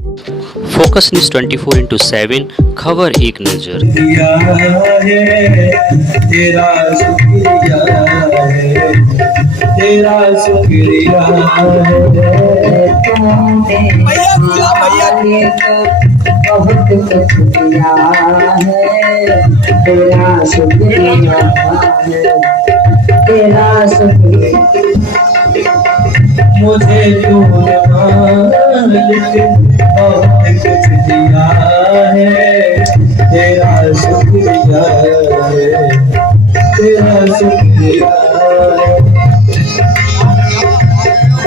Focus news 24/7 खबर एक नजर। तेरा शुक्रिया है, तेरा शुक्रिया है, तूने हमारे को बहुत कुछ दिया है। तेरा शुक्रिया है, तेरा शुक्रिया। मुझे तूने मालिक बहुत कुछ दिया है। तेरा शुक्रिया है, तेरा शुक्रिया है।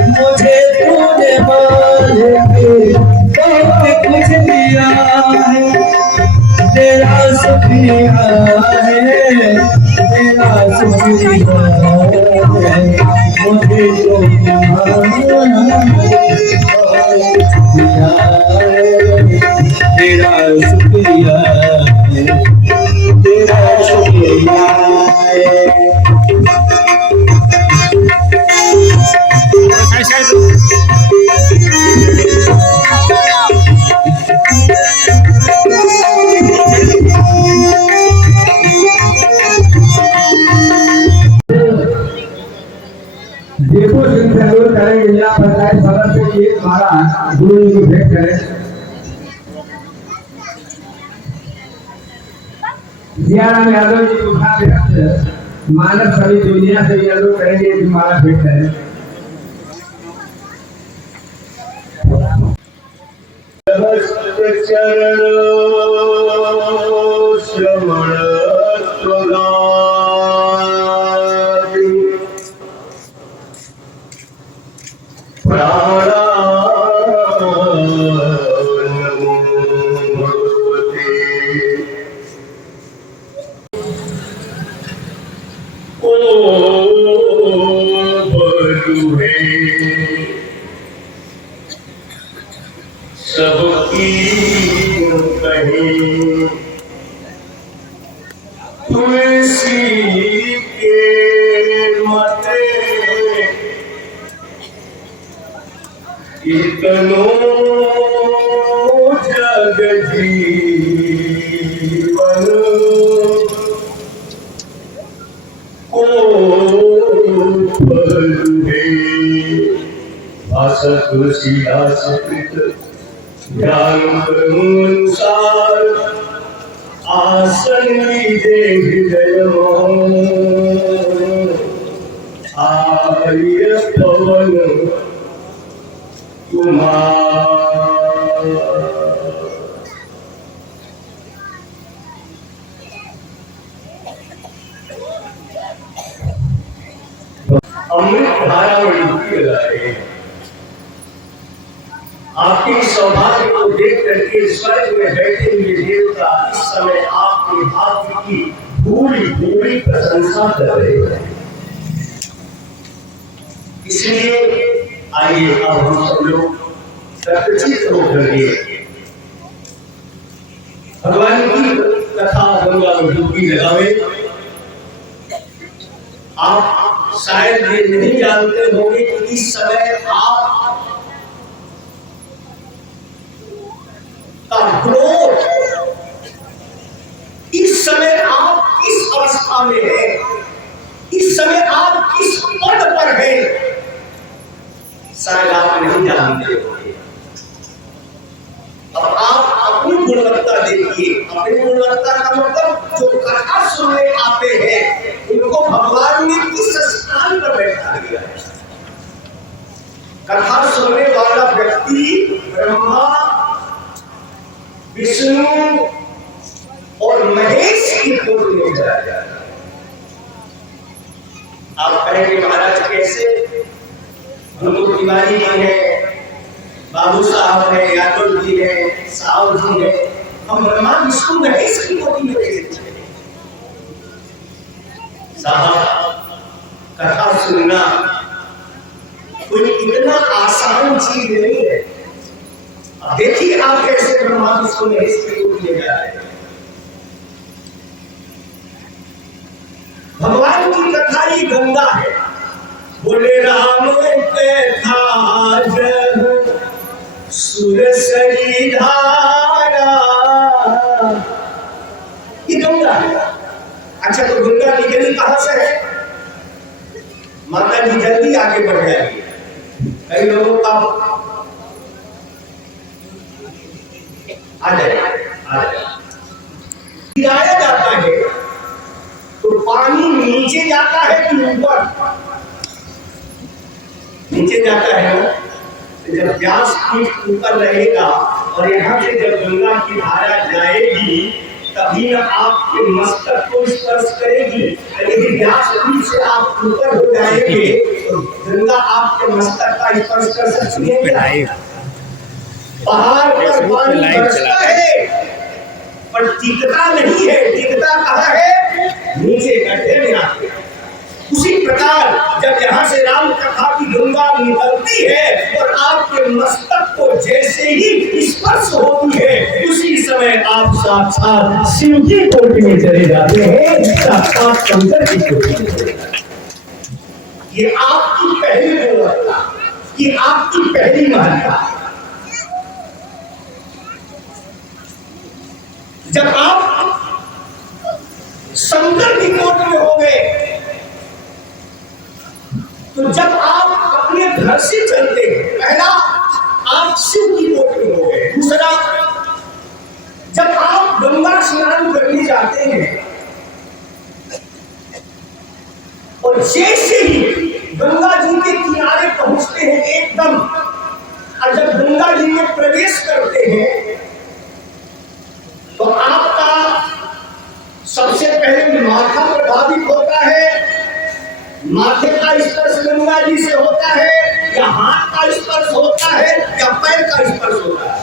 मुझे तूने मालिक बहुत कुछ दिया है। तेरा शुक्रिया है, तेरा शुक्रिया है। मुझे तो दिया है। तेरा शुक्रिया है, तेरा शुक्रिया है। देखो जिनसे अनुरोध करेंगे जिला पंचायत सदस्य की महाराज गुरु जी को भेंट करें। सियाराम यादव जी को उठाते मानव सभी दुनिया से अनुरोध करेंगे कि हमारा भेंट करें। श्रवण सबकी कहीं तुलसी के मते इतनो जग जीवन को पढ़े आशा तुलसी आश्रित ज्ञान अनुसार आसन लीजे हृदय आर्य पवन कुमार। अमृत धारा में डुबकी लगाए। आपके सौभाग्य को देख करके स्वर्ग में बैठे हुए देवता इस समय आपके भाग्य की पूरी पूरी प्रशंसा कर रहे हैं। इसलिए आइए अब हम सब लोग प्रकचित होकर भगवान की कथा गंगा में डुबकी लगावे। आप शायद ये नहीं जानते होंगे कि इस समय आप ग्रोथ, इस समय आप किस अवस्था में हैं, इस समय आप किस पद पर हैं, शायद आप नहीं जानते होंगे। अब आप अपनी गुणवत्ता देखिए। अपनी गुणवत्ता का मतलब जो कथा सुनने आते हैं उनको भगवान ने किस स्थान पर बैठा दिया है। कथा सुनने वाला व्यक्ति ब्रह्मा, विष्णु और महेश की कोटि में चला जाता। आप कहेंगे महाराज कैसे? अनुकूल तिवारी जी है, बाबू साहब है, यादव जी है, साहब जी है, हम ब्रह्मा विष्णु महेश की कोटि में कैसे चले? साहब कथा सुनना कोई इतना आसान चीज नहीं है। देखिए आप कैसे ब्रह्मा विष्णु महेश की कोटि में जा रहे हैं। भगवान की कथा ही गंगा है। बोले राम कथा जब सुरसरी धारा, ये गंगा है। अच्छा, तो गंगा निकली कहां से है? माता जी जल्दी आगे बढ़ जाएगी। कई लोगों का आ जाए गिराया जाता है तो पानी नीचे जाता है कि ऊपर? नीचे जाता है ना। तो जब व्यास पीठ ऊपर रहेगा और यहाँ से जब गंगा की धारा जाएगी तभी न आपके मस्तक को स्पर्श करेगी। यदि व्यास पीठ से आप ऊपर हो जाएंगे तो गंगा आपके मस्तक का स्पर्श कर सकती है। पहाड़ पर पानी बरसता है पर टिकता नहीं है। टिकता कहाँ है? नीचे गड्ढे में आके। उसी प्रकार जब यहाँ से राम कथा की गंगा निकलती है और आपके मस्तक को जैसे ही स्पर्श होती है उसी समय आप साक्षात शिव की कोटि में चले जाते हैं, साक्षात शंकर की कोटि में चले जाते हैं। ये आपकी पहली गुणवत्ता, ये आपकी पहली महत्ता। जब आप शंकर की कोट में हो गए तो जब आप अपने घर से चलते हैं, पहला आप शिव की कोट में हो गए। दूसरा, जब आप गंगा स्नान करने जाते हैं और जैसे ही गंगा जी के किनारे पहुंचते हैं एकदम, और जब गंगा जी में प्रवेश करते हैं तो आपका सबसे पहले माथा प्रभावित होता है। माथे का स्पर्श गंगा जी से होता है या हाथ का स्पर्श होता है या पैर का स्पर्श होता है?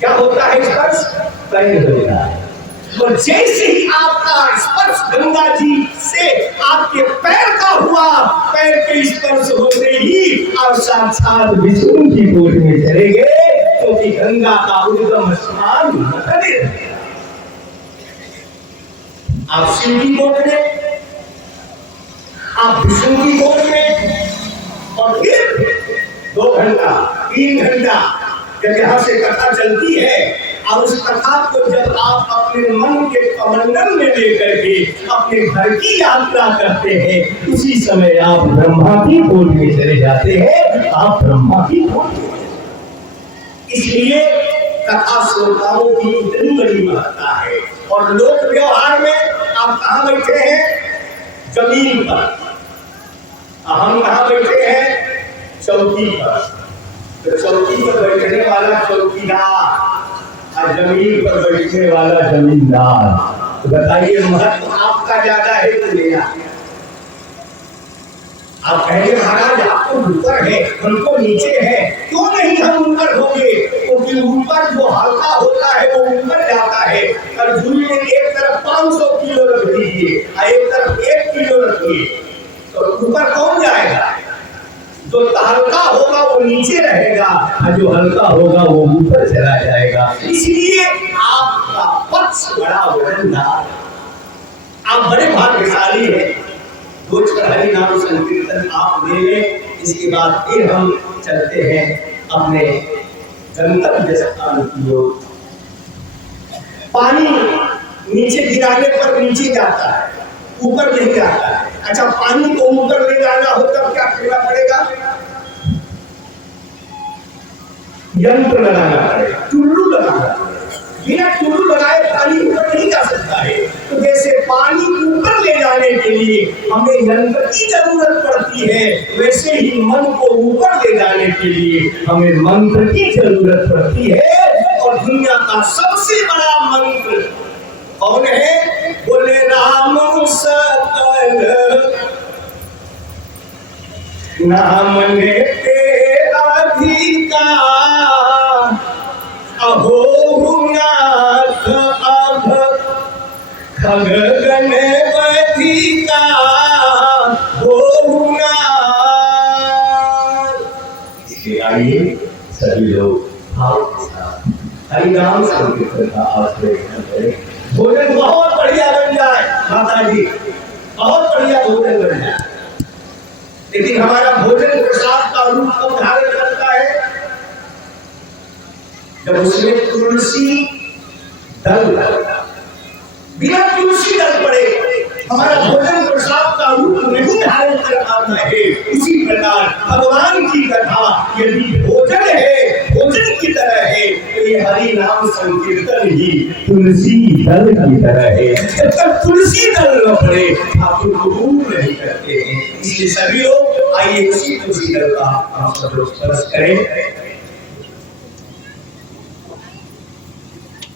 क्या होता है स्पर्श? पैर होता है। और जैसे ही आपका स्पर्श गंगा जी से आपके पैर का हुआ, पैर के स्पर्श होते ही आप साक्षात विष्णु की गोद में चले गए, क्योंकि गंगा का उद्गम स्थान मंदिर है। आप शिव की गोद में, आप विष्णु की गोद में, और फिर 2 घंटा 3 घंटा जब यहाँ से कथा चलती है और उस कथा को जब आप अपने मन के कमंडल में लेकर के अपने घर की यात्रा करते हैं उसी समय आप ब्रह्मा की गोद में चले जाते हैं। आप ब्रह्मा की गोद में, इसलिए कथा श्रोताओं की इतनी बड़ी महत्ता है। और लोक व्यवहार में आप कहाँ बैठे हैं? जमीन पर। हम कहाँ बैठे हैं? चौकी पर। तो चौकी पर बैठने वाला चौकीदार और जमीन पर बैठने वाला जमींदार। तो बताइए महत्व आपका ज्यादा है कि मेरा? आप कहेंगे महाराज आपको ऊपर है, हमको नीचे है। क्यों नहीं हम ऊपर होंगे? क्योंकि ऊपर जो हल्का होता है वो ऊपर जाता है। तरजुई में एक तरफ 500 किलो रख दीजिए और एक तरफ 1 किलो रखिए, तो ऊपर कौन जाएगा? जो हल्का होगा वो नीचे रहेगा और जो हल्का होगा वो ऊपर चला जाएगा। इसलिए आपका पक्ष बड़ा वजनदार, आप बड़े भाग्यशाली हैं। 2 हरि नाम संकीर्तन आप ले लें, इसके बाद फिर हम चलते हैं अपने गंतव्य स्थान की ओर। पानी नीचे गिराने पर नीचे जाता है, ऊपर नहीं जाता है। अच्छा, पानी को ऊपर ले जाना हो तब क्या करना पड़ेगा? यंत्र लगाना पड़ेगा, टुल्लू लगाना पड़ेगा। बिना टुल्लू लगाए पानी ऊपर नहीं जा सकता है। तो जैसे पानी ऊपर ले जाने के लिए हमें यंत्र की जरूरत पड़ती है, वैसे ही मन को ऊपर ले जाने के लिए हमें मंत्र की जरूरत पड़ती है। और दुनिया का सबसे बड़ा मंत्र कौन है? बोले राम सकल नाम लेते अधिकार, अहो नाथ अब खगन बधिका हो नाथ। आइए सभी लोग भाव के साथ हरि नाम संकीर्तन का आश्रय करें। भोजन बहुत बढ़िया बन जाए माता जी, बहुत बढ़िया भोजन बन जाए, लेकिन हमारा भोजन प्रसाद का रूप कब धारण करता जब उसमें तुलसी दल, बिना तुलसी दल पड़े हमारा भोजन प्रसाद का रूप नहीं धारण कर पाता है। उसी प्रकार भगवान की कथा यदि भोजन है, भोजन की तरह है, तो ये हरि नाम संकीर्तन ही तुलसी दल की तरह है। जब तक तुलसी दल न पड़े आप उनको कबूल नहीं करते हैं। इसलिए सभी लोग आइए उसी तुलसी दल का आप सब लोग स्पर्श करें।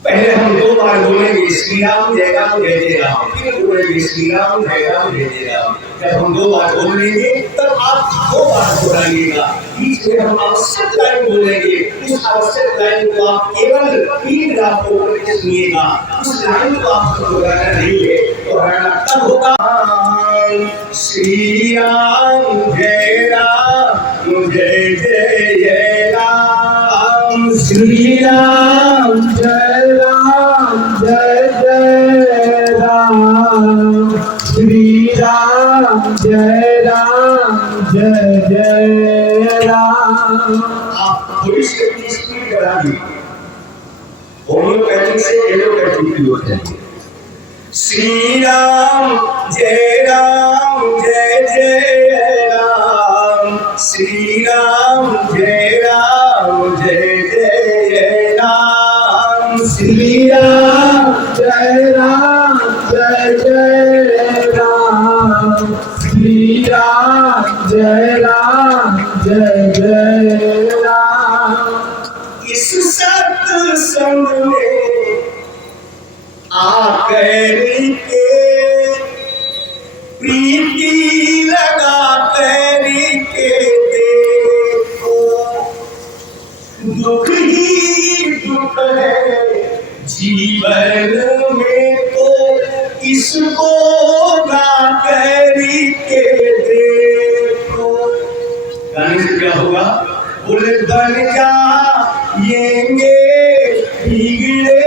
पहले हम 2 बार बोलेंगे श्री राम जय राम जय जय राम, फिर बोलेंगे श्री राम जय राम जय जय राम। जब हम 2 बार बोल लेंगे तब आप 2 बार दोहराइएगा। बीच में हम आवश्यक लाइन बोलेंगे, उस आवश्यक लाइन को आप केवल 3 रात होकर सुनिएगा। उस लाइन को आपको दोहराना नहीं है, दोहराना तब होगा श्री राम जय जय राम, श्री राम जय जय राम, श्री राम जय राम। आप भविष्य की स्पीड बढ़ा दी, होम्योपैथिक से एलोपैथिक की ओर जाइए। श्री राम जय जय राम, श्री राम जय जय राम, श्री राम जय जय राम, श्री राम जय राम। इस सत्संग में आकर के प्रीति लगा कर के देखो, दुख ही दुख है जीवन में, तो इसको गा कर के देखो। गाने से क्या होगा? बोले बन जाएंगे बिगड़े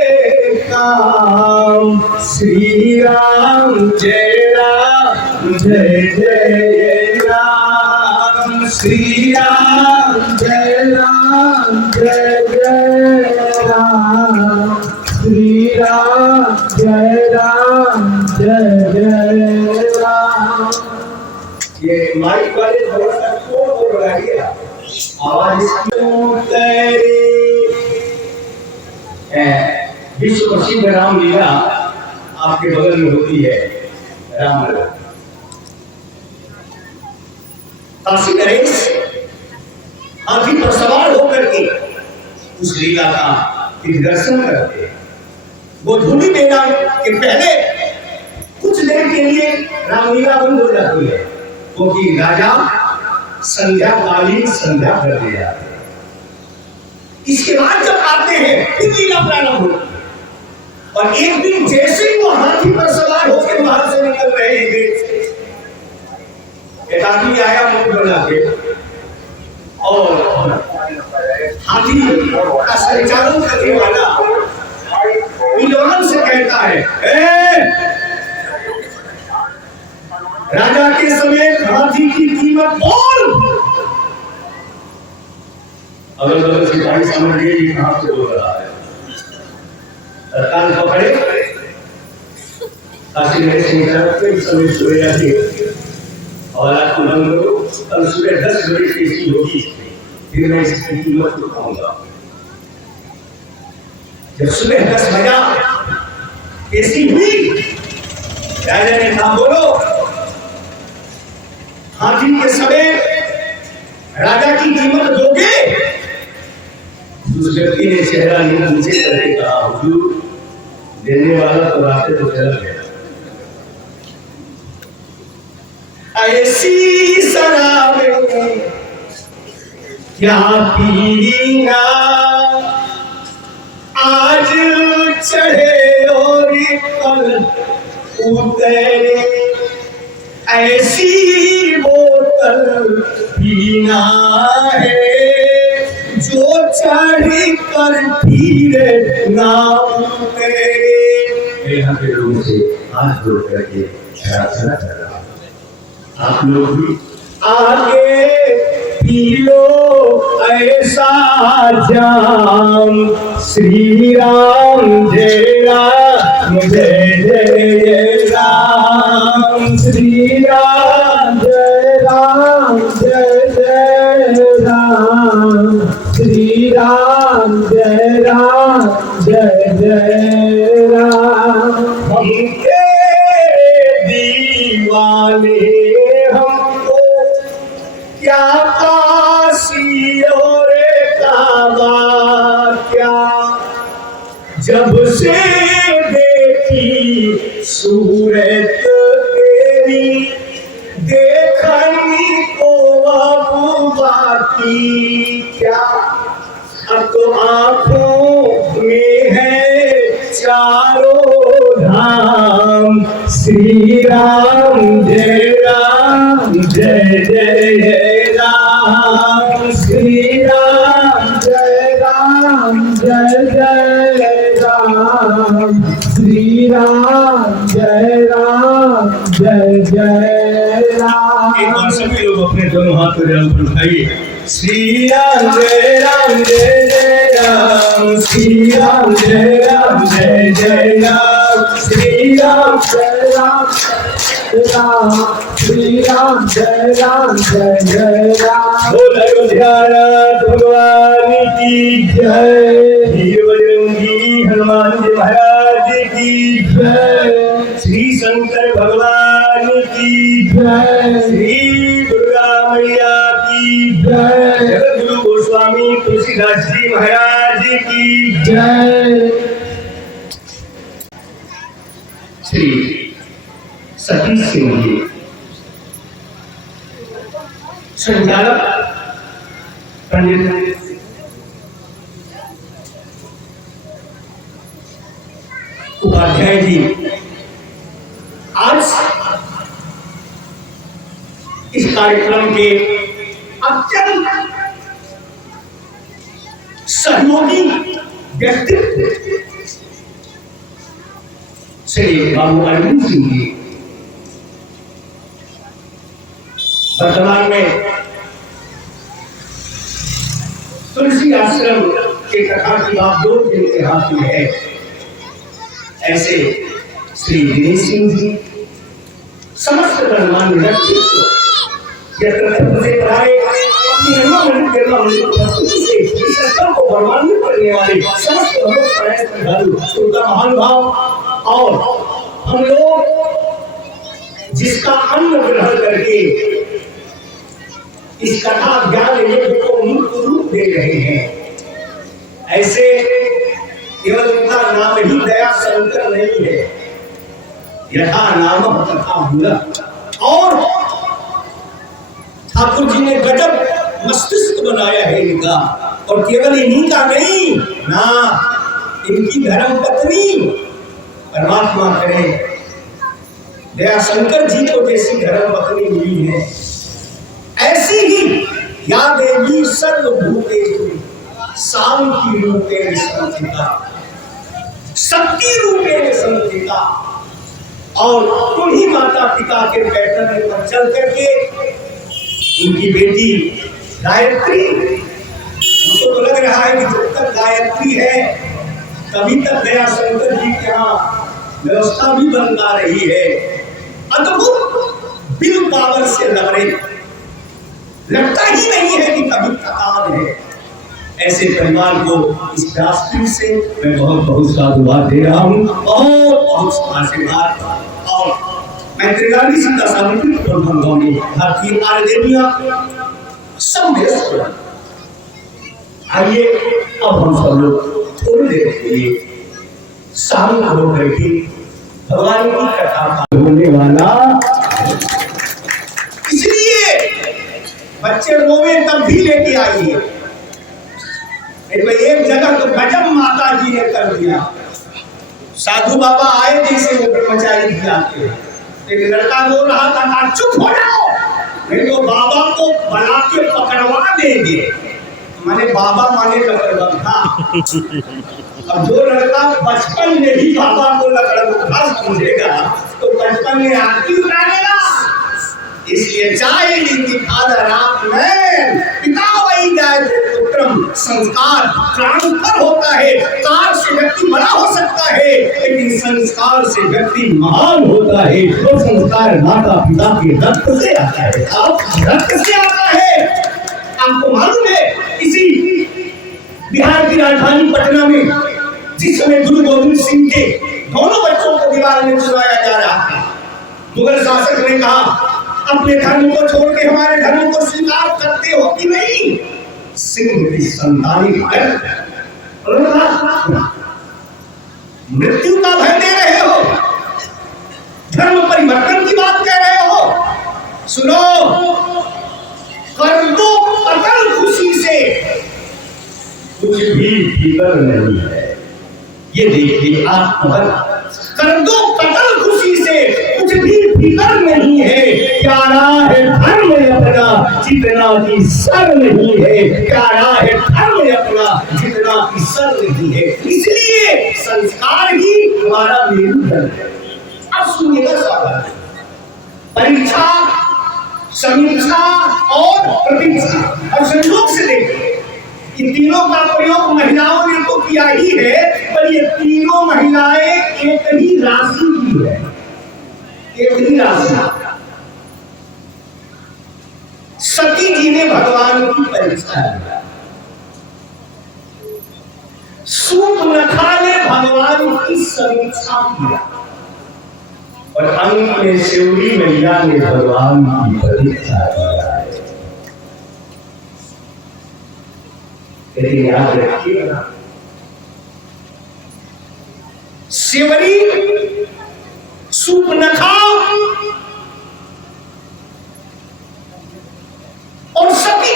काम, श्री राम जय जय राम, श्री राम जय जय राम, श्री राम जय राम। ये माइक वाले थोड़ा सा जोर लगाइए, आवाज विश्व प्रसिद्ध रामलीला आपके बगल में होती है। रामलीला काशी नरेश हाथी पर सवार होकर के उस लीला का दर्शन करते। वो धूली मेला के पहले कुछ देर के लिए रामलीला बंद हो जाती है, क्योंकि राजा संध्याकालीन संध्या कर दिया। इसके बाद जब आते हैं फिर लीला प्रारंभ होती है। और एक दिन जैसे ही वो हाथी पर सवार होकर वहां से निकल रहे हैं, एक आदमी आया मुख बना के और हाथी का संचालन करने वाला विद्वान से कहता है, राजा के समय हाथी की कीमत बोल। अगल बगल सिपाही समझ गए ये कहां से बोल रहा है। कान पकड़े काशी नरेश के समय सोया थे और आपको बंद करो, कल सुबह 10 बजे कैसी होगी, फिर मैं इसकी कीमत बताऊंगा। जब सुबह 10 बजा कैसी हुई, राजा ने कहा बोलो। हाथी के समय राजा की कीमत दोगे? उस व्यक्ति ने चेहरा नीचे करके कहा, हुजूर देने वाला तो रास्ते तो चल गया। ऐसी शराब क्या पीना, आज चढ़े और कल उतरे, ऐसी बोतल पीना है जो चढ़ कर फिरे ना उतरे। यहाँ के लोगों से हाथ जोड़ करके प्रार्थना कर रहा हूं, आप लोग भी आगे पी लो ऐसा जाम। श्री राम जय राम जय जय राम। श्री राम जय राम जय जय राम। श्री राम जय जय राम। हम तेरे दीवाने, हमको क्या काशी और काबा, क्या जब से देखी सूरत तेरी, देखनी को अब बाकी क्या। अब तो आंखों में है चारों धाम। श्री राम जय जय राम। श्री राम जय जय राम। श्री राम जय जय राम। एक बार सभी लोग अपने दोनों हाथ में जल उठाइए। श्री राम जय राम। श्री राम जय जय राम। श्री राम जय राम। श्री राम जय जय राम। बोल अयोध्यानाथ भगवान की जय। वीर बजरंगी हनुमान जी महाराज की जय। श्री शंकर भगवान की जय। श्री दुर्गा मैया की जय। जगद्गुरु गोस्वामी तुलसीदास जी महाराज की जय। श्री सतीश सिंह जी संचालक, पंडित उपाध्याय जी आज इस कार्यक्रम के अत्यंत सहयोगी व्यक्तित्व श्री बाबू अरविंद सिंह जी वर्तमान में तुलसी आश्रम के कथा की बात दो जिनके हाथ में है, ऐसे श्री दिनेश सिंह जी समस्त गणमान्य व्यक्तित्व से पढ़ाए को बर्बाद करने वाले समस्त उनका महानुभाव और हम लोग जिसका अन्न ग्रहण करके इस कथा ज्ञान यज्ञ को मूर्त रूप दे रहे हैं, ऐसे केवल उनका नाम ही दया शंकर नहीं है, यथा नाम तथा मूलक। और ठाकुर जी ने गजब मस्तिष्क बनाया है इनका, और केवल इन्हीं का नहीं ना, इनकी धर्म पत्नी परमात्मा करें दया शंकर जी को जैसी धर्म पत्नी मिली है, ऐसी ही या देवी सर्वभूतेषु शांति रूपेण संस्थिता, शक्ति रूपेण संस्थिता। और उन्हीं माता पिता के पैटर्न पर चल करके उनकी बेटी गायत्री, हमको तो लग रहा है कि जब तक गायत्री है तभी तक दया शंकर जी के यहाँ व्यवस्था भी बनता रही है। अद्भुत बिल पावर से लग रही, लगता ही नहीं है कि कभी थकान है। ऐसे परिवार को इस व्यासपीठ से मैं बहुत बहुत साधुवाद दे रहा हूँ, बहुत बहुत आशीर्वाद। और मैं त्रिगाली सीता सावित्री प्रबंधोनी भारतीय आर्यदेविया सब व्यस्त। आइए अब हम सब लोग थोड़ी देर के लिए शामिल होकर के भगवान की कथा होने वाला, इसलिए बच्चे रोवे तब भी लेके आइए। एक जगह तो गजब माता जी ने कर दिया, साधु बाबा आए जैसे वो ब्रह्मचारी भी आते हैं, एक लड़का रो रहा था, कहा चुप हो जाओ नहीं तो बाबा को बना के पकड़वा देंगे। माने बाबा माने लकड़बग्घा। अब जो लड़का बचपन में ही बाबा को लकड़बग्घा समझेगा तो बचपन में आरती उतारेगा, इसलिए चाहे नीति फादर आप में पिता वही जाए पुत्रम। संस्कार प्राणकर होता है। कार से व्यक्ति बड़ा हो सकता है, लेकिन संस्कार से व्यक्ति महान होता है। वो संस्कार माता पिता के रक्त से आता है। आप रक्त से आता है। आपको मालूम है, इसी बिहार की राजधानी पटना में जिस समय गुरु गोविंद सिंह के दोनों बच्चों को दीवार में चुराया जा रहा था, मुगल शासक ने कहा अपने धर्म को छोड़ के हमारे धर्म को स्वीकार करते हो कि नहीं? सिंह की संतानी मृत्यु का भय दे रहे हो, धर्म परिवर्तन की बात कह रहे हो। सुनो, कर दो कतल खुशी से, कुछ भी फिक्र नहीं है। ये देखिए आत्मबल, कर दो कतल खुशी से, कुछ भी फिक्र नहीं है। प्यारा है धर्म अपना जितना की सर नहीं है। प्यारा है धर्म अपना जितना की सर नहीं है। इसलिए संस्कार ही हमारा मेरुदंड है। अब सुनिएगा सवाल, परीक्षा, समीक्षा और प्रतीक्षा। और संयोग से देखिए, इन तीनों का प्रयोग महिलाओं ने तो किया ही है, पर ये तीनों महिलाएं एक ही राशि की है, एक ही राशि। सती जी ने भगवान की परीक्षा लिया, सूर्पनखा ने भगवान की समीक्षा किया, और अंत में शिवरी मैया ने भगवान की परीक्षा किया। लेकिन याद रखिएगा, शिवरी, सूर्पनखा और सती,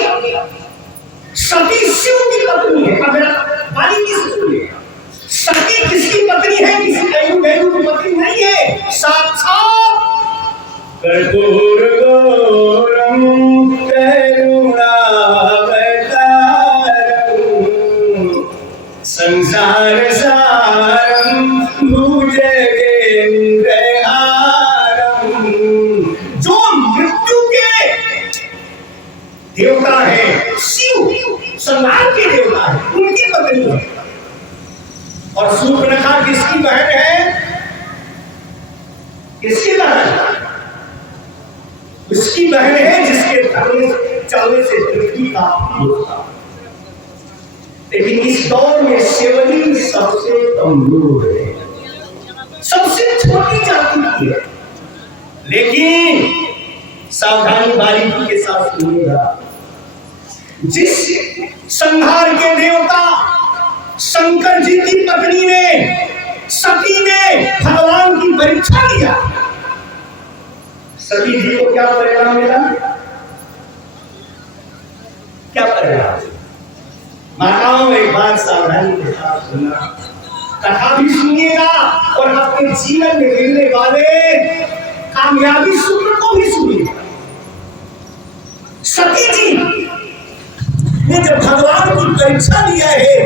सती शिव की पत्नी है। अब बारी किसकी सुनिए, सती किसकी पत्नी है? किसी गैरू की पत्नी नहीं है, साक्षात कर्पूर गौरम संसार सारम भुजगेंद्रहारम। जो मृत्यु के देवता है शिव, संहार के देवता है, उनकी पत्नी है। और सूर्पनखा किसकी बहन है? किसकी बहन? उसकी बहन है जिसके चलने से पृथ्वी का होता। लेकिन इस दौर में शिवरी सबसे कमजोर है, सबसे छोटी जाति की है। लेकिन सावधानी बारीकी के साथ सुनिएगा, जिस संहार के देवता शंकर जी की पत्नी ने, सती ने भगवान की परीक्षा लिया, सती जी को क्या परिणाम मिला? क्या परिणाम? माताओं, एक बात सावधानी के साथ सुनना, कथा भी सुनिएगा और अपने जीवन में मिलने वाले कामयाबी सूत्र को भी सुनिएगा। सती जी ने जब भगवान की परीक्षा लिया है,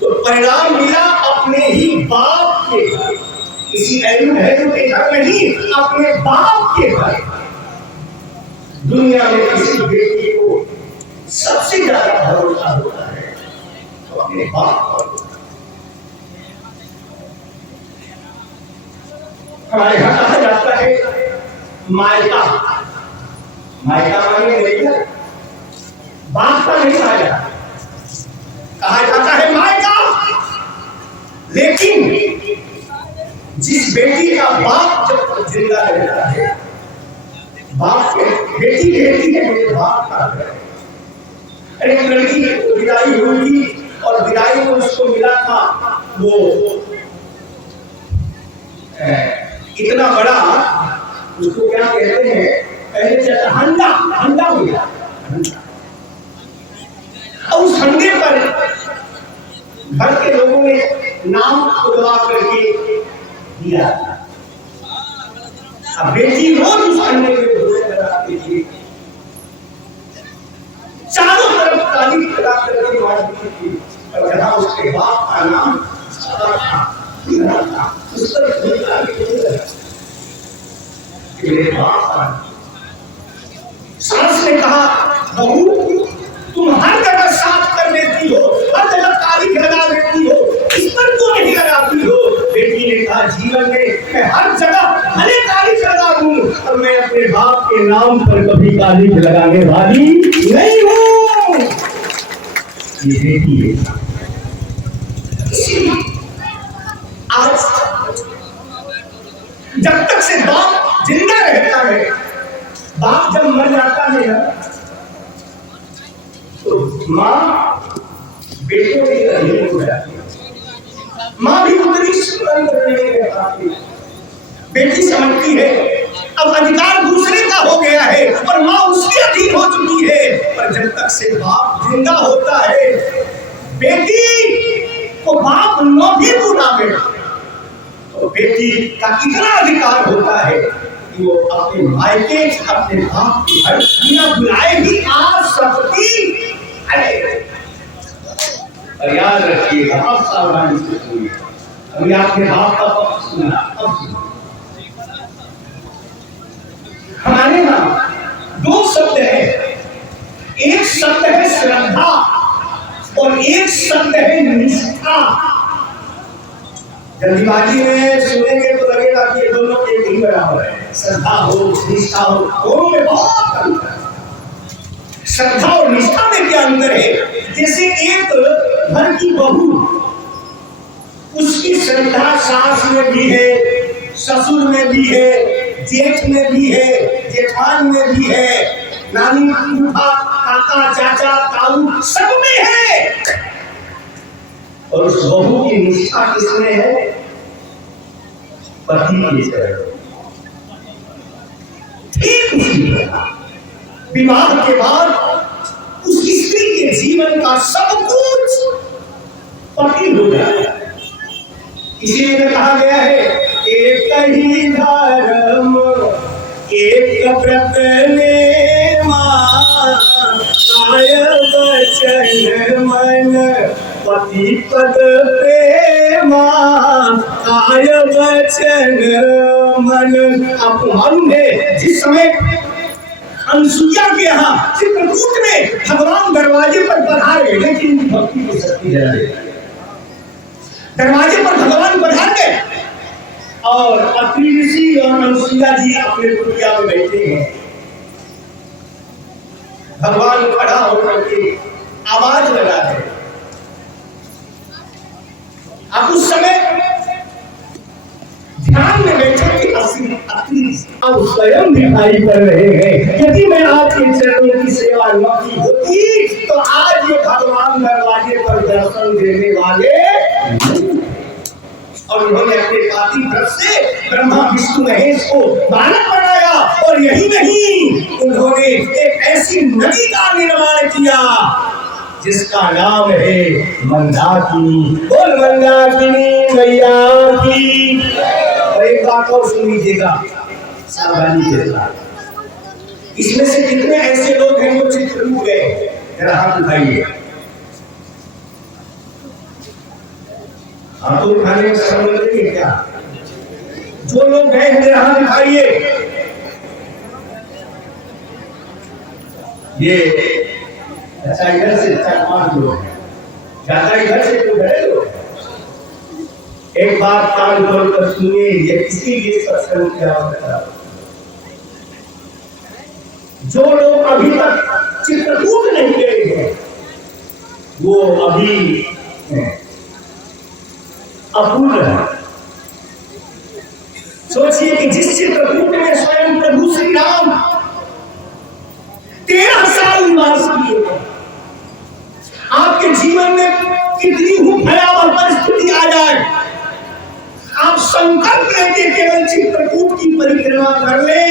तो परिणाम मिला अपने ही बाप के घर, किसी ऐरू के घर नहीं, अपने बाप के घर। दुनिया में किसी बेटी को सबसे ज्यादा भरोसा होता है तो अपने बाप पर। हमारे यहाँ कहा जाता है मायका, मायका माने बेटा, बाप का नहीं कहा जाता, कहा जाता है मायका। लेकिन जिस बेटी का बाप जब जिंदा रहता है, बाप के बेटी कहती है मेरे बाप का घर। एक लड़की विदाई हुई थी और विदाई में उसको मिला था वो इतना बड़ा, उसको क्या कहते हैं, पहले से हंडा, हंडा मिला। और उस हंडे पर घर के लोगों ने नाम खुदवा करके दिया। अब बेटी रोज उस हंडे में भोजन कराती थी, चारों तरफ तारीफ लगा करके मारती थी, और जहां उसके बाप का नाम था उस पर मेरे बाप सास ने कहा, बहू तुम हर जगह साफ कर देती हो, हर जगह तारीख लगा देती हो, इस पर क्यों नहीं लगाती हो? बेटी ने कहा, जीवन में मैं हर जगह भले तारीख लगा दूं, और मैं अपने बाप के नाम पर कभी तारीख लगाने वाली नहीं हूं। ये बेटी है। आज जब तक से बाप जिंदा रहता है, बाप जब मर जाता है ना, तो माँ बेटों के अधीन हो जाती है। माँ भी उतनी स्वतंत्र नहीं रह पाती। बेटी समझती है अब अधिकार दूसरे का हो गया है और माँ उसके अधीन हो चुकी है। पर जब तक से बाप जिंदा होता है, बेटी को बाप न भी बुलावे तो बेटी का इतना अधिकार होता है कि वो अपने मायके अपने बाप की घर बिना बुलाए भी आ सकती। और याद रखिएगा, अब सावधानी से सुनिए। अभी आपके बाप का पक्ष सुना, अब सुनिए। हमारे यहाँ दो शब्द है, एक शब्द है श्रद्धा और एक शब्द है निष्ठा। जल्दीबाजी में सुनेंगे तो लगेगा कि ये दोनों एक ही बराबर है। श्रद्धा हो निष्ठा हो, दोनों में बहुत अंतर है। श्रद्धा और निष्ठा में क्या अंतर है? जैसे एक घर की बहू, उसकी श्रद्धा सास में भी है, ससुर में भी है, जेठ में भी है, जेठान में भी है, नानी फूफा काका चाचा ताऊ सब में है। और उस बहू की निष्ठा किसमें है? पति की तरह। ठीक उसी तरह विवाह के बाद उस स्त्री के जीवन का सब कुछ पति हो जाता है। इसीलिए कहा गया है, एक ही धर्म एक व्रत नेमा, काय वचन मन पति पद प्रेमा, काय वचन मन। आपको मालूम है, जिस समय अनसुईया के यहाँ चित्रकूट में भगवान दरवाजे पर पधारे, लेकिन भक्ति की शक्ति है, दरवाजे पर भगवान पधार गए और अत्रि ऋषि और अनसुईया जी अपने कुटिया में बैठे हैं। भगवान खड़ा होकर के आवाज लगा है। अब उस समय ध्यान में बैठे कि अब स्वयं दिखाई पड़ रहे हैं। यदि मैं आपके चरणों की सेवा न की होती तो आज ये भगवान दरवाजे पर दर्शन देने वाले। और उन्होंने अपने पाती व्रत से ब्रह्मा विष्णु महेश को बालक बनाया। और यही नहीं, उन्होंने एक ऐसी नदी का निर्माण किया जिसका नाम है मंदाकिनी। बोल मंदाकिनी मैया की। और एक बात और सुन लीजिएगा सावधानी के साथ। इसमें से कितने ऐसे लोग हैं जो चित्रकूट गए? जरा हाथ उठाइए। हाथ उठाने में शर्म लग रही है क्या? जो लोग गए हैं जरा हाथ उठाइए। ये अच्छा, इधर से 4-5 लोग हैं, ज्यादा इधर से तो बड़े लोग। एक बात कान खोल कर सुनिए, ये इसीलिए सत्संग की आवश्यकता। जो लोग अभी तक चित्रकूट नहीं गए हैं वो अभी अपूर्ण है। सोचिए कि जिस चित्रकूट में स्वयं प्रभु श्री राम 13 साल निवास किए, आपके जीवन में कितनी ही भयावह परिस्थिति आ जाए, आप संकल्प लेके केवल चित्रकूट की परिक्रमा कर ले।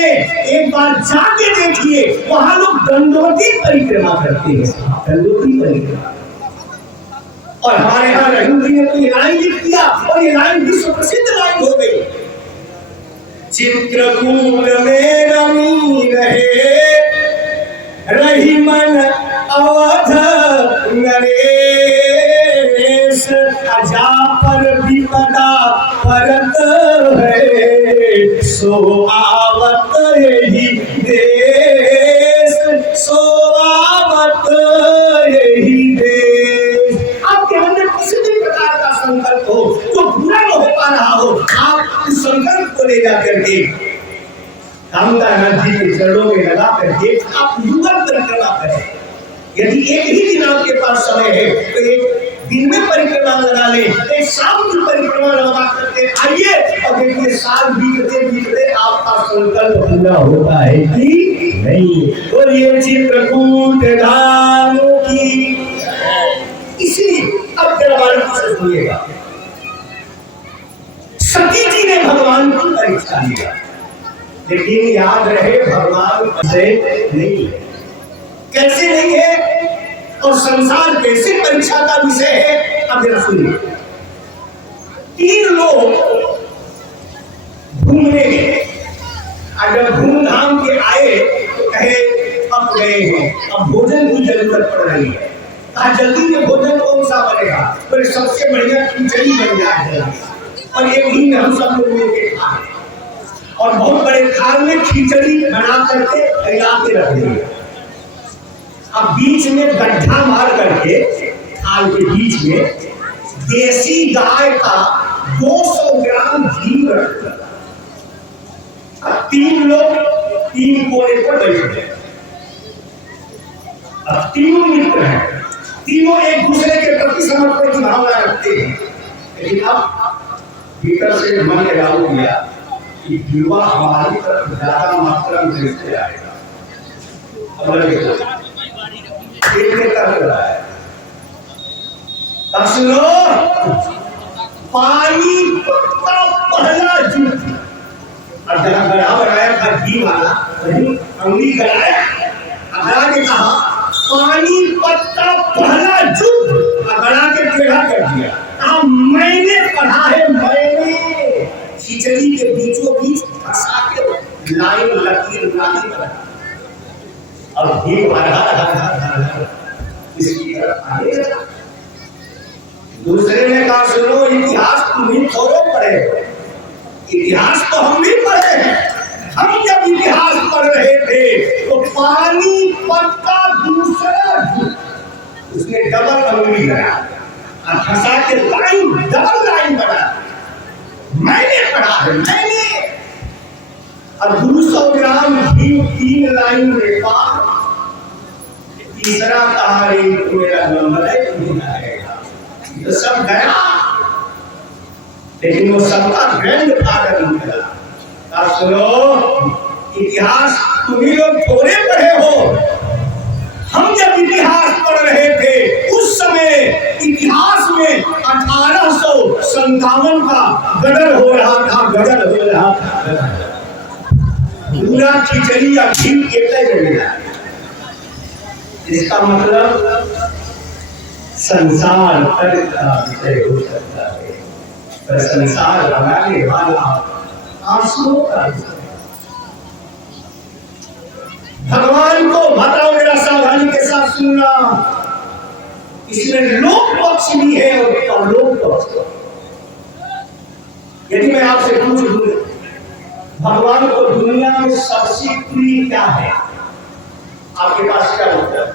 एक बार जाके देखिए, वहां लोग दंडोती परिक्रमा करते हैं, दंडोती परिक्रमा। और हमारे यहाँ रहीम जी ने तो ये लाइन लिख दिया और ये लाइन विश्व प्रसिद्ध लाइन हो गई। चित्रकूट में रमी रहे रही मन अवध नरेश, अजा पर विपदा परत है, सो आवत उसको ले जा करके कामदानाथ जी के चरणों में लगा करके आप युगल परिक्रमा करें। यदि एक ही दिन आपके पास समय है तो एक दिन में परिक्रमा लगा ले, एक शाम की परिक्रमा लगा करके आइए और देखिए साल बीतते बीतते आपका संकल्प पूरा होता है कि नहीं। बोलिए चित्रकूट धाम की। इसलिए अब जरा से सुनिएगा, सती जी ने भगवान की परीक्षा लिया, लेकिन याद रहे भगवान से नहीं है। कैसे नहीं है और संसार कैसे परीक्षा का विषय है, अब जरा सुनिए। 3 लोग घूमने गए, अगर घूमधाम के आए तो कहे अब गए हैं, अब भोजन की जरूरत पड़ रही है। कहा जल्दी में भोजन कौन सा बनेगा, तो सबसे बढ़िया खिचड़ी बन जाए और एक ही में हम सब लोग मिलकर खाए, और बहुत बड़े थाल में खिचड़ी बना करके तैयार के रख देंगे। अब बीच में गड्ढा मार करके थाल के बीच में देसी गाय का 200 ग्राम घी रख दिया। अब 3 लोग 3 कोने पर बैठ गए। अब तीनों मित्र हैं, तीनों एक दूसरे के प्रति समर्पण की भावना रखते हैं, लेकिन अब भीतर से मन लगाओ गया कि विवाह हमारी तरफ ज्यादा मात्रा में देखते आएगा। सुनो, पानी का पहला जुट, अब जरा गड़ा बनाया था घी वाला, अंगली गड़ाया, गड़ा के कहा पानी पत्ता पहला जुट, गड़ा के टेढ़ा कर दिया। मैंने पढ़ा है, मैंने खिचड़ी के बीचों बीच फंसा के लाइन लकीर लाइन बना, अब घी भरा इसकी तरफ आगे। दूसरे ने कहा सुनो, इतिहास तुम ही थोड़े पढ़े, इतिहास तो हम भी पढ़े हैं। हम जब इतिहास पढ़ रहे थे तो पानी पत्ता दूसरा, उसने डबल अंगुली लगाया और फंसा के लाइन डबल लाइन बना। मैंने पढ़ा है, मैंने। और 200 ग्राम घी 3 लाइन में पार, तीसरा कहा रे मेरा नंबर है, तुम्हें आएगा। तो सब गया, लेकिन वो सबका ग्रैंड फादर निकला। अब सुनो, इतिहास तुम ही लोग थोड़े पढ़े हो। हम जब इतिहास पढ़ रहे थे उस समय इतिहास में 1857 का गदर हो रहा था, गदर हो रहा था। पूरा खिचड़ी या घी केतने मिला। इसका मतलब संसार तक का विषय हो सकता है, पर संसार बनाने वाला आंसुओं का विषय। भगवान को बताओ मेरा सावधानी के साथ सुनना, इसमें लोक पक्ष भी है और लोक पक्ष। यदि मैं आपसे पूछ दूं भगवान को दुनिया में सबसे प्रिय क्या है, आपके पास क्या उत्तर?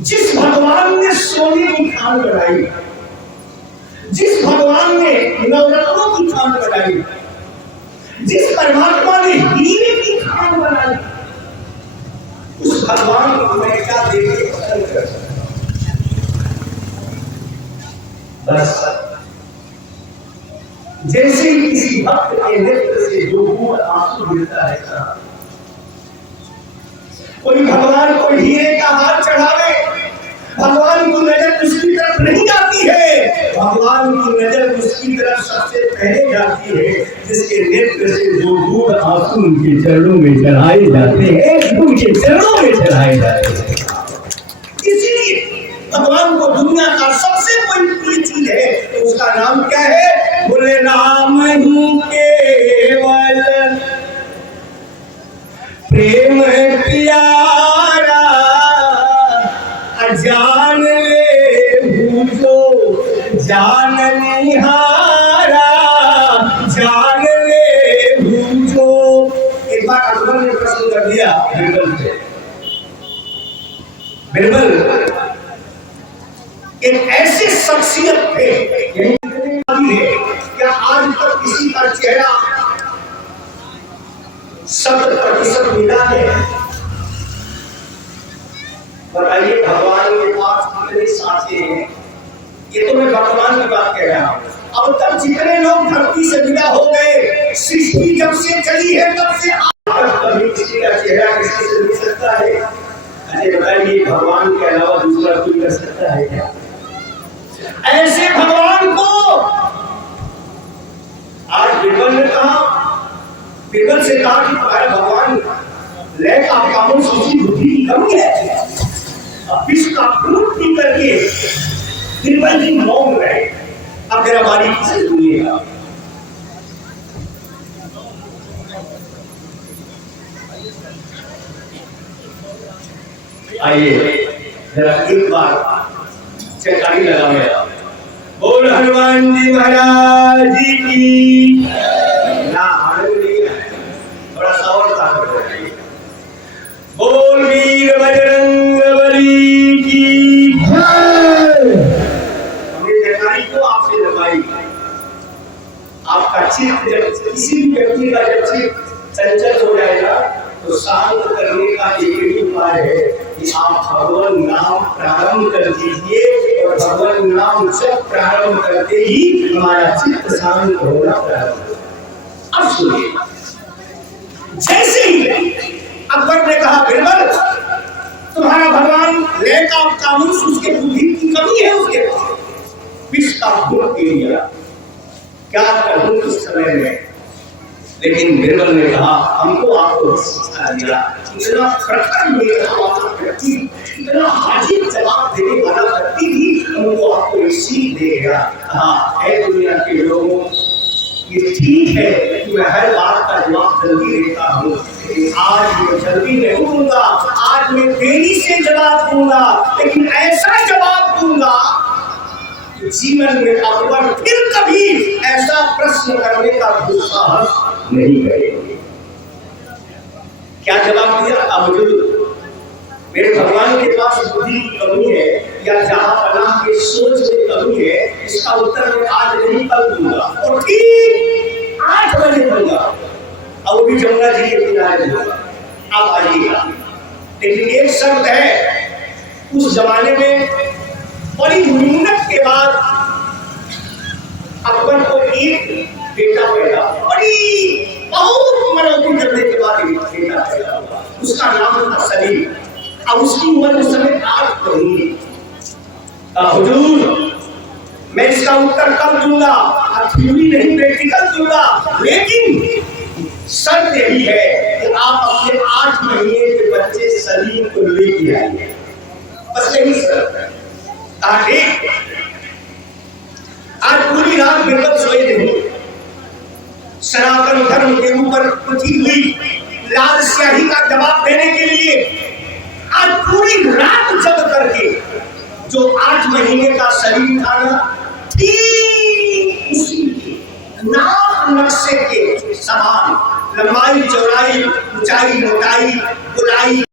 जिस भगवान ने सोने की खान बनाई, जिस भगवान ने नवरत्नों की खान बनाई, जिस परमात्मा ने हीरे की खान बनाई, उस भगवान को मैं क्या देख के पसंद कर सकता? बस जैसे ही किसी भक्त के नेत्र से जो बूंद आंसू गिरता है, कोई भगवान को हीरे का हार चढ़ावे, भगवान की नजर उसकी तरफ नहीं जाती है। भगवान की नजर उसकी तरफ सबसे पहले जाती है जिसके नेत्र से जो बूंद आंसू उनके चरणों में चढ़ाए जाते हैं, उनके चरणों में चढ़ाए जाते हैं। इसलिए भगवान को दुनिया का सबसे बड़ी प्रिय चीज है, तो उसका नाम क्या है? बोले राम ही केवल प्रेम प्यारा, जान ले भूजो जान निहारा, जान ले भूजो। एक बार अकबर ने प्रश्न कर दिया बिरबल से, बिरबल एक ऐसे शख्सियत थे, यही है क्या आज तक किसी का चेहरा 100% मिला है? बताइए भगवान के पास कितने साथी हैं? ये तो मैं वर्तमान की बात कह रहा हूं। अब तक जितने लोग धरती से विदा हो गए, सृष्टि जब से चली है तब से आज तक कभी किसी का चेहरा किसी से मिल सकता है? अरे बताइए भगवान के अलावा दूसरा कोई कर सकता है क्या? ऐसे भगवान को आज बिरबल ने कहा, बिरबल से कहा कि तुम्हारे भगवान लय का कामों से बुद्धि की कमी है। अब विश्व का खून पी करके बिरबल जी मौन रहे। अब मेरा बारीकी से सुनिएगा। आइए जरा एक बार चेतावनी लगा मेरा। बोल हनुमान जी महाराज जी की ना आनंद नहीं है, थोड़ा सा और ताकत है। बोल वीर बजरंगबली की जय। हमने चेतावनी को आपसे लगाई। आपका चित्त जब किसी भी व्यक्ति का जब चित्त चंचल हो जाएगा तो शांत करने का एक ही उपाय है कि आप भगवान नाम प्रारंभ कर दीजिए, और भगवान नाम जब प्रारंभ करते ही हमारा चित्त शांत होना प्रारंभ। अब सुनिए, जैसे ही अकबर ने कहा बिरबल तुम्हारा भगवान लय का कामूस उसके बुद्धि की कमी है, उसके पास विष का घूट पी लिया, क्या करूं उस समय में? लेकिन बिरबल ने कहा हमको आपको शिक्षा दिया, इतना प्रखर व्यक्ति, इतना हाजिर जवाब देने वाला व्यक्ति भी हमको आपको सीख देगा। हाँ है दुनिया के लोगों, ये ठीक है कि मैं हर बात का जवाब जल्दी देता हूँ, लेकिन आज मैं जल्दी नहीं दूंगा, आज मैं देरी से जवाब दूंगा, लेकिन ऐसा जवाब दूंगा जीवन में अकबर फिर कभी ऐसा प्रश्न करने का दुस्साहस नहीं करेंगे। क्या जवाब दिया? अब मेरे भगवान के पास बुद्धि की कमी है या जहां पनाह के सोच में कमी है, इसका उत्तर मैं आज नहीं कल दूंगा, और ठीक 8 बजे दूंगा, और वो भी जमुना जी के किनारे दूंगा। अब आइएगा, लेकिन एक शर्त है, उस जमाने में बड़ी मिन्नत के बाद अकबर को एक बेटा पैदा, बड़ी बहुत मनौती करने के बाद एक बेटा पैदा हुआ, उसका नाम था सलीम। अब उसकी उम्र उस समय 8 महीने। हुजूर मैं इसका उत्तर कल दूंगा, थ्योरी नहीं प्रैक्टिकल दूंगा, लेकिन शर्त यही है कि आप अपने 8 महीने के बच्चे सलीम को लेके आइए, बस यही शर्त है। आज पूरी रात बिरबल सोए नहीं, सनातन धर्म के ऊपर उठी हुई लाल स्याही का जवाब देने के लिए आज पूरी रात जग करके जो 8 महीने का शरीर था ना, ठीक उसी नाप नक्शे के समान लंबाई चौड़ाई ऊंचाई मोटाई गुलाई